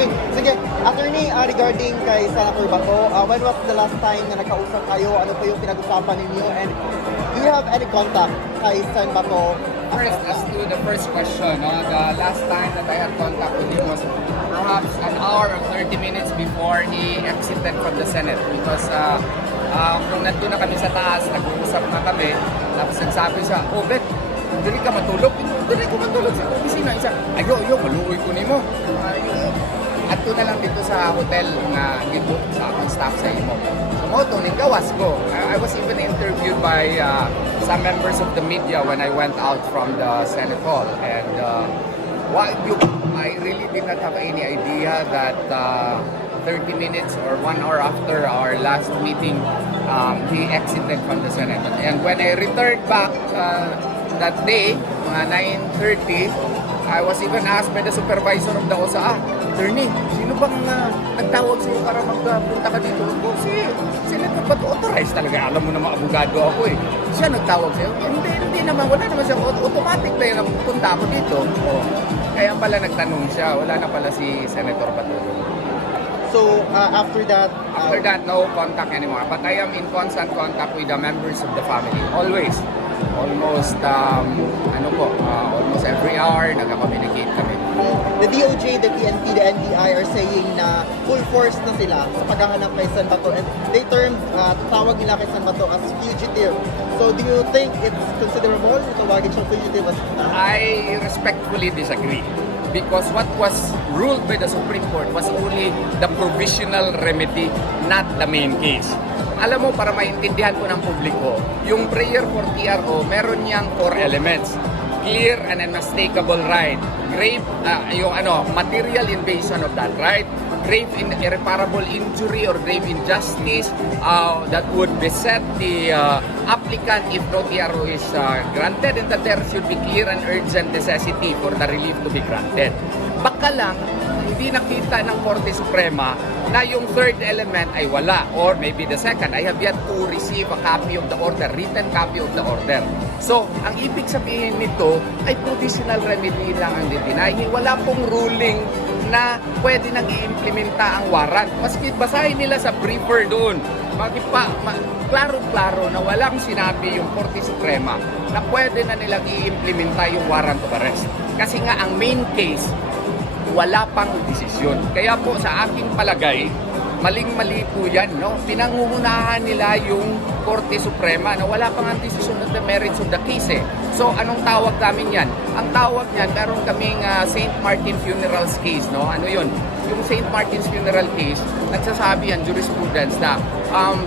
Okay, sige. Attorney, regarding kay Senator Bato, when was the last time na nakausap kayo? Ano po yung pinag-usapan ninyo? And do you have any contact kay Sen Bato? First, as to the first question, the last time that I had contact with him was perhaps an hour or 30 minutes before he exited from the Senate. Because kung nandun na kami sa taas, nag-uusap na kami, tapos nagsabi siya, oh Bet, dili ka matulog? Dili ko matulog sa opisina. Isa, ayo, maluoy ko ni mo. At na lang dito sa hotel na dito sa akong staff sa imo. So mo to ning gawas ko. I was even interviewed by some members of the media when I went out from the Senate Hall, and I really did not have any idea that 30 minutes or 1 hour after our last meeting, he exited from the Senate. And when I returned back that day, mga 9:30, I was even asked by the supervisor of the OSA, Attorney, sino bang nagtawag sa'yo para magpunta ka dito? Si Senator Bato, authorized talaga. Alam mo naman, abogado ako eh. Siya nagtawag sa'yo? Hindi naman, wala naman siya. Automatic na yun na pupunta ako dito. Oh. Kaya pala nagtanong siya, wala na pala si Senator Bato. So, after that... After that, no contact anymore. But I am in constant contact with the members of the family. Always. Almost, almost every hour, nag-communicate kami. The DOJ, the PNP, the NBI are saying na full force na sila sa paghahanap kay Sen Bato, and they termed, tawag nila kay Sen Bato as fugitive. So do you think it's considerable na tawagin siyang fugitive as I respectfully disagree. Because what was ruled by the Supreme Court was only the provisional remedy, not the main case. Alam mo, para maintindihan ko ng publiko, yung prayer for TRO, meron niyang 4 elements. Clear and unmistakable right. Grave, material invasion of that right. Grave irreparable injury or grave injustice that would beset the applicant if no TRO is granted, and that there should be clear and urgent necessity for the relief to be granted. Baka lang, hindi nakita ng Korte Suprema na yung third element ay wala, or maybe the second. I have yet to receive a copy of the order, written copy of the order. So, ang ibig sabihin nito ay provisional remedy lang ang dideny. Wala pong ruling na pwede nang i-implementa ang warrant. Maski basahin nila sa briefer doon, klaro-klaro na walang sinabi yung Korte Suprema na pwede na nilang i-implementa yung warrant of arrest. Kasi nga ang main case, wala pang desisyon. Kaya po sa aking palagay, maling-mali po yan, no? Pinangungunahan nila yung Korte Suprema na wala pang ang desisyon of the merits of the case eh. So, anong tawag namin yan? Ang tawag niyan, meron kaming St. Martin Funerals case, no? Ano yun? Yung St. Martin's Funeral case, nagsasabi yan, jurisprudence na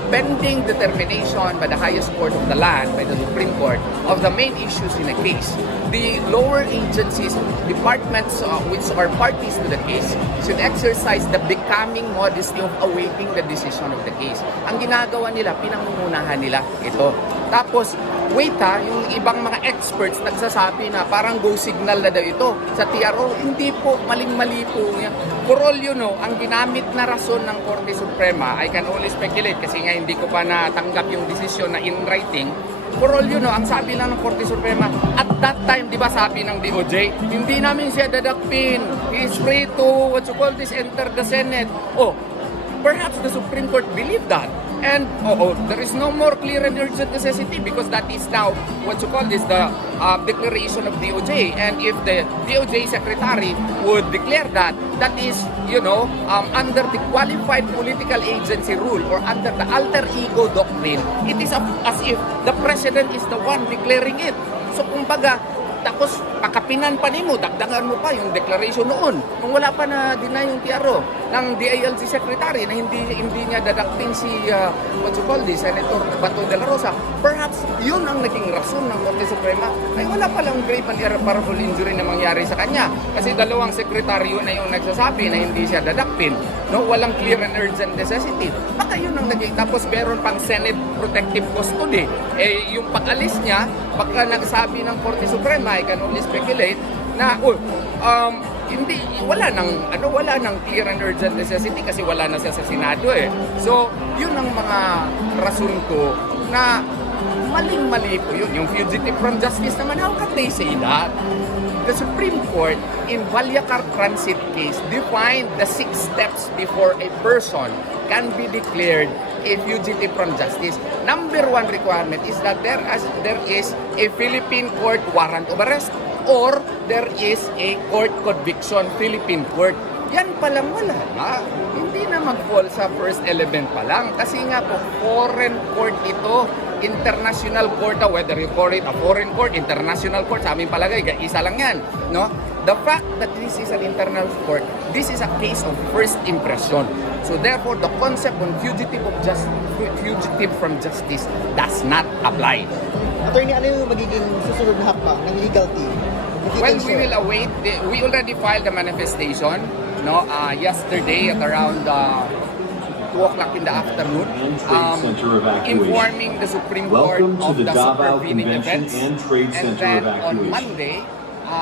pending determination by the highest court of the land, by the Supreme Court, of the main issues in a case, the lower agencies, departments which are parties to the case, should exercise the becoming modesty of awaiting the decision of the case. Ang ginagawa nila, pinangungunahan nila ito. Tapos, wait yung ibang mga experts nagsasabi na parang go signal na daw ito sa TRO. Hindi po, maling-mali po yan. For all you know, ang ginamit na rason ng Korte Suprema, I can only speculate kasi nga hindi ko pa natanggap yung desisyon na in writing. For all you know, ang sabi lang ng Korte Suprema, at that time, di ba sabi ng DOJ, hindi namin siya dadakpin. He is free to, enter the Senate. Oh, perhaps the Supreme Court believed that. And there is no more clear and urgent necessity because that is now the declaration of DOJ. And if the DOJ secretary would declare that, that is, under the qualified political agency rule or under the alter ego doctrine, it is as if the president is the one declaring it. So kumbaga, tapos pakapinan pa nimo, dagdagan mo pa yung declaration noon. Kung wala pa na deny yung TRO ng DILG Secretary na hindi niya dadakpin si Senator Bato de la Rosa, perhaps yun ang naging rason ng Korte Suprema ay wala palang grave and irreparable injury na mangyari sa kanya. Kasi dalawang sekretaryo na yung nagsasabi na hindi siya dadakpin, no? Walang clear and urgent necessity. Baka yun ang naging, tapos meron pang Senate protective custody. Yung pag-alis niya, baka nagsabi ng Korte Suprema, I can only speculate na wala nang clear and urgent necessity kasi wala na siya sa Senado eh. So, yun ang mga rason ko na maling-mali po yun. Yung fugitive from justice naman, how can they say that? the Supreme Court in Valyacar Transit case defined the 6 steps before a person can be declared a fugitive from justice. Number 1 requirement is that there is a Philippine court warrant of arrest or there is a court conviction, Philippine court. Yan palang wala na. Hindi na mag-fall sa first element pa lang. Kasi nga po, foreign court ito. International court, whether you call it a foreign court, international court, sa aming palagay, isa lang yan. No? The fact that this is an internal court, this is a case of first impression. So therefore, the concept on fugitive from justice does not apply. Attorney, ano yung magiging susunod na hakbang ng legal team? If you Well, can we share. will await. We already filed the manifestation. No, yesterday at around 2 o'clock in the afternoon, informing the Supreme Court Welcome to of the the Davao supervening Convention events. and Trade And Center then on evacuation. Monday,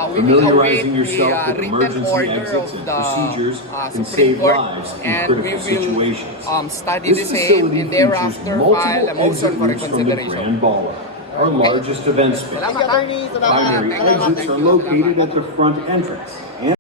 we will await Familiarizing the yourself with written emergency order of exits and the procedures can Supreme save Court, lives in and we critical will situations. study This the same facility and features thereafter file a multiple motion exit for routes from the reconsideration. Grand Ballroom, our largest event space. Thank you, attorney. Salamat. Primary Salamat. exits are located at the front entrance.